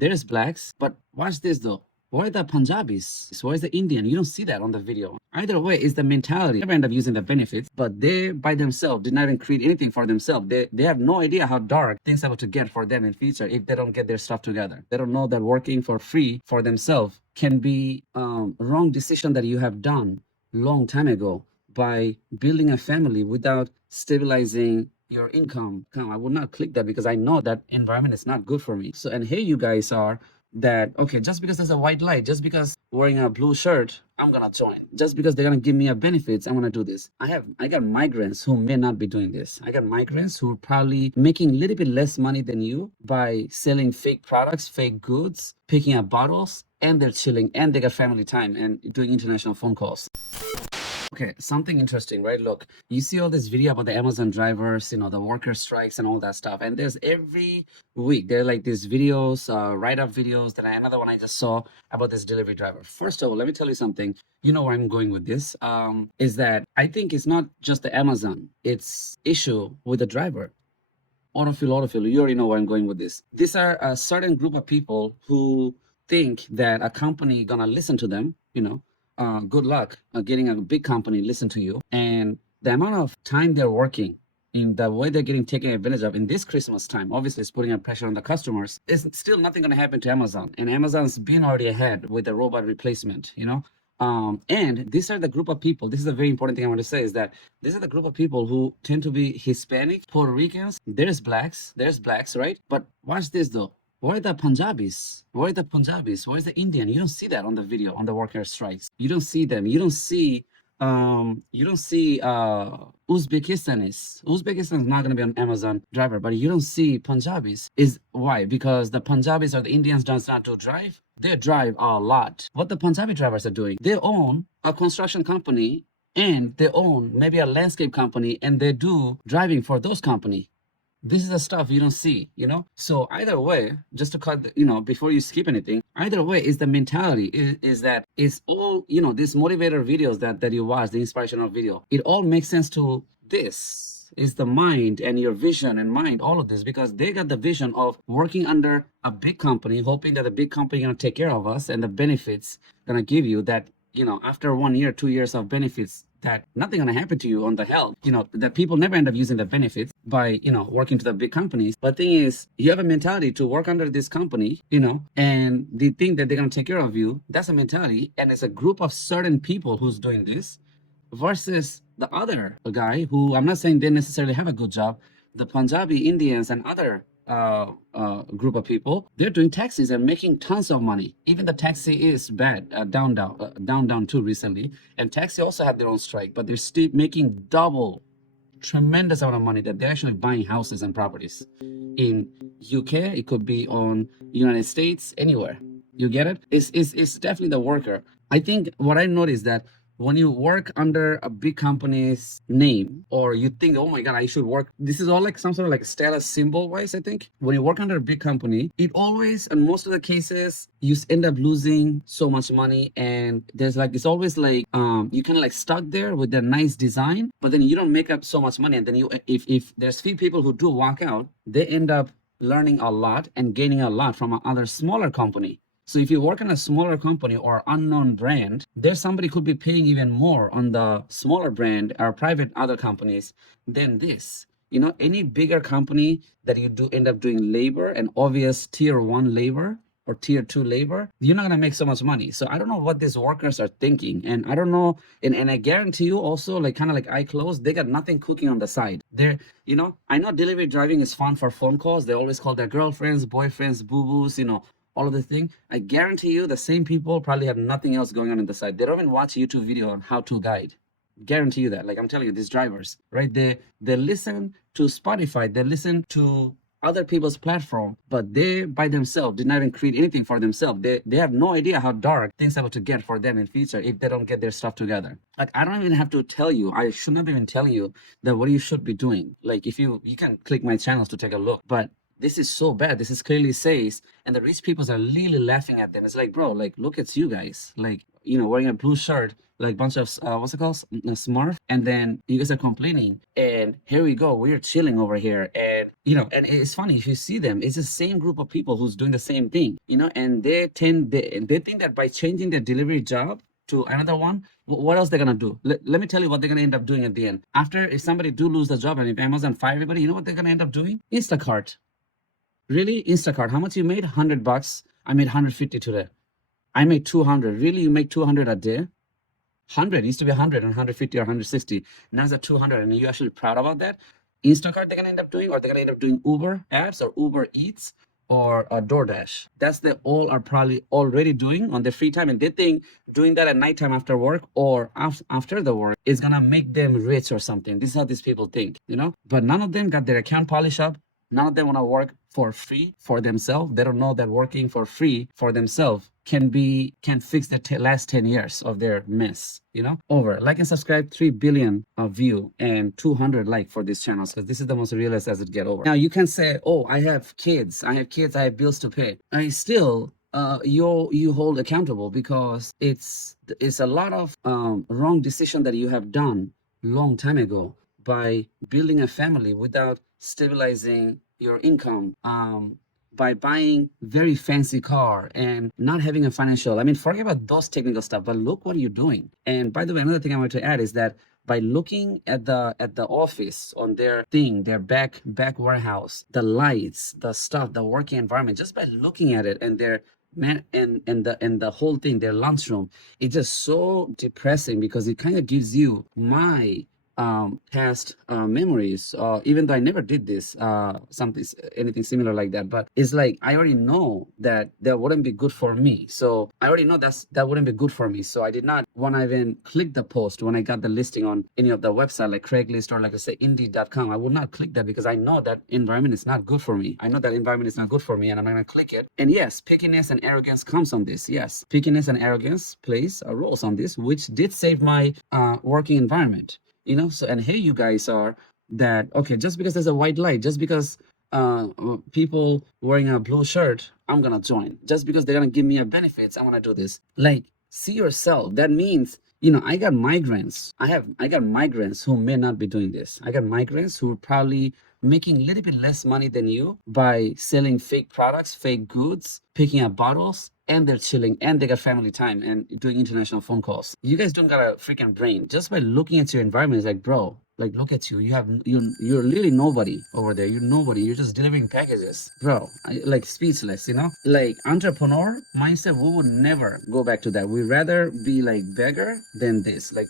there's blacks, but watch this though. Why the Punjabis? Why is the Indian? You don't see that on the video. Either way, it's the mentality. They never end up using the benefits, but they by themselves did not even create anything for themselves. They have no idea how dark things are about to get for them in future if they don't get their stuff together. They don't know that working for free for themselves can be a wrong decision that you have done long time ago by building a family without stabilizing your income. I would not click that because I know that environment is not good for me. So, and here you guys are that, okay, just because there's a white light, just because wearing a blue shirt, I'm gonna join. Just because they're gonna give me a benefits, I'm gonna do this. I got migrants who may not be doing this. I got migrants who are probably making a little bit less money than you by selling fake products, fake goods, picking up bottles, and they're chilling and they got family time and doing international phone calls. Okay, something interesting, right? Look, you see all this video about the Amazon drivers, the worker strikes and all that stuff. And there's every week, there are like these videos, write-up videos another one I just saw about this delivery driver. First of all, let me tell you something. You know where I'm going with this, is that I think it's not just the Amazon, it's issue with the driver. Autofill, you already know where I'm going with this. These are a certain group of people who think that a company gonna listen to them, good luck getting a big company listen to you. And the amount of time they're working in the way they're getting taken advantage of in this Christmas time, obviously it's putting a pressure on the customers. Is still nothing going to happen to Amazon. And Amazon's been already ahead with the robot replacement, and these are the group of people. This is a very important thing I want to say is that these are the group of people who tend to be Hispanic, Puerto Ricans. There's blacks, right? But watch this though. Why the Punjabis? Why the Punjabis? Why is the Indian? You don't see that on the video on the worker strikes. You don't see them. You don't see Uzbekistanis. Uzbekistan is not going to be an Amazon driver, but you don't see Punjabis. Is why? Because the Punjabis or the Indians does not do drive. They drive a lot. What the Punjabi drivers are doing, they own a construction company and they own maybe a landscape company and they do driving for those company. This is the stuff you don't see, So either way, just to cut, before you skip anything, either way is the mentality is that it's all, these motivator videos that you watch, the inspirational video, it all makes sense to this is the mind and your vision and mind, all of this, because they got the vision of working under a big company, hoping that the big company going to take care of us and the benefits going to give you that, after 1 year, 2 years of benefits, that nothing gonna happen to you on the health. That people never end up using the benefits by, working to the big companies. But the thing is, you have a mentality to work under this company, and they think that they're gonna take care of you. That's a mentality. And it's a group of certain people who's doing this versus the other guy who, I'm not saying they necessarily have a good job, the Punjabi Indians and other group of people, they're doing taxis and making tons of money. Even the taxi is bad, down too recently, and taxi also have their own strike, but they're still making double, tremendous amount of money that they're actually buying houses and properties in UK. It could be on United States, anywhere. You get it? It's definitely the worker. I think what I noticed that when you work under a big company's name, or you think, oh my God, I should work. This is all like some sort of like status symbol wise, I think. When you work under a big company, it always, in most of the cases, you end up losing so much money. And there's like, it's always like, you kind of like stuck there with their nice design, but then you don't make up so much money. And then if there's few people who do walk out, they end up learning a lot and gaining a lot from another smaller company. So if you work in a smaller company or unknown brand, there's somebody could be paying even more on the smaller brand or private other companies than this. Any bigger company that you do end up doing labor and obvious tier 1 labor or tier 2 labor, you're not going to make so much money. So I don't know what these workers are thinking. And I don't know. And I guarantee you also, like kind of like iClose, they got nothing cooking on the side. They're, I know delivery driving is fun for phone calls. They always call their girlfriends, boyfriends, boo-boos, all of the thing. I guarantee you the same people probably have nothing else going on the side. They don't even watch a YouTube video on how to guide. Guarantee you that. Like I'm telling you, these drivers, right? They listen to Spotify, they listen to other people's platform, but they by themselves did not even create anything for themselves. They have no idea how dark things are about to get for them in future if they don't get their stuff together. Like I don't even have to tell you, I should not even tell you that what you should be doing. Like if you can click my channels to take a look, but this is so bad. This is clearly says, and the rich people are really laughing at them. It's like, bro, like, look at you guys, like, you know, wearing a blue shirt, like bunch of what's it called, Smurf, and then you guys are complaining, and here we go, we're chilling over here, and you know, and it's funny if you see them, it's the same group of people who's doing the same thing, you know, and they think that by changing their delivery job to another one, what else they're gonna do? Let me tell you what they're gonna end up doing at the end. After, if somebody do lose the job and if Amazon fire everybody, you know what they're gonna end up doing? Instacart. Really? Instacart. How much you made? $100. I made 150 today. I made 200. Really? You make 200 a day? 100 used to be 100 and 150 or 160. Now it's at 200, and you're actually proud about that? Instacart they're gonna end up doing, or they're gonna end up doing Uber apps or Uber Eats or DoorDash. That's they all are probably already doing on their free time, and they think doing that at nighttime after work or after the work is gonna make them rich or something. This is how these people think, you know. But none of them got their account polished up. None of them want to work for free for themselves. They don't know that working for free for themselves can fix the last 10 years of their mess, you know. Over, like and subscribe, 3 billion view and 200 like for these channels, because this is the most realist as it get over. Now you can say, oh, I have kids, I have bills to pay. I still you hold accountable, because it's a lot of wrong decision that you have done long time ago by building a family without stabilizing your income, by buying very fancy car and not having a financial, I mean, forget about those technical stuff, but look what you're doing. And by the way, another thing I want to add is that by looking at the office on their thing, their back warehouse, the lights, the stuff, the working environment, just by looking at it, and their man and the whole thing, their lunchroom, it's just so depressing, because it kind of gives you my past memories, even though I never did this anything similar like that, but it's like I already know that wouldn't be good for me. So I already know that wouldn't be good for me, so I did not want to even click the post when I got the listing on any of the website like Craigslist or, like I say, Indeed.com. I would not click that, because I know that environment is not good for me. I know that environment is not good for me, and I'm not gonna click it. And yes, pickiness and arrogance comes on this. Yes, pickiness and arrogance plays a role on this, which did save my working environment. You know, so, and here you guys are that, okay, just because there's a white light, just because people wearing a blue shirt, I'm gonna join. Just because they're gonna give me a benefits, I wanna do this. Like, see yourself. That means, you know, I got migrants. I got migrants who may not be doing this. I got migrants who are probably making a little bit less money than you by selling fake products, fake goods, picking up bottles, and they're chilling, and they got family time and doing international phone calls. You guys don't got a freaking brain. Just by looking at your environment, it's like, bro, like, look at you. You're literally nobody over there. You're nobody. You're just delivering packages, bro. Like, speechless, you know. Like, entrepreneur mindset, we would never go back to that. We'd rather be like beggar than this. Like,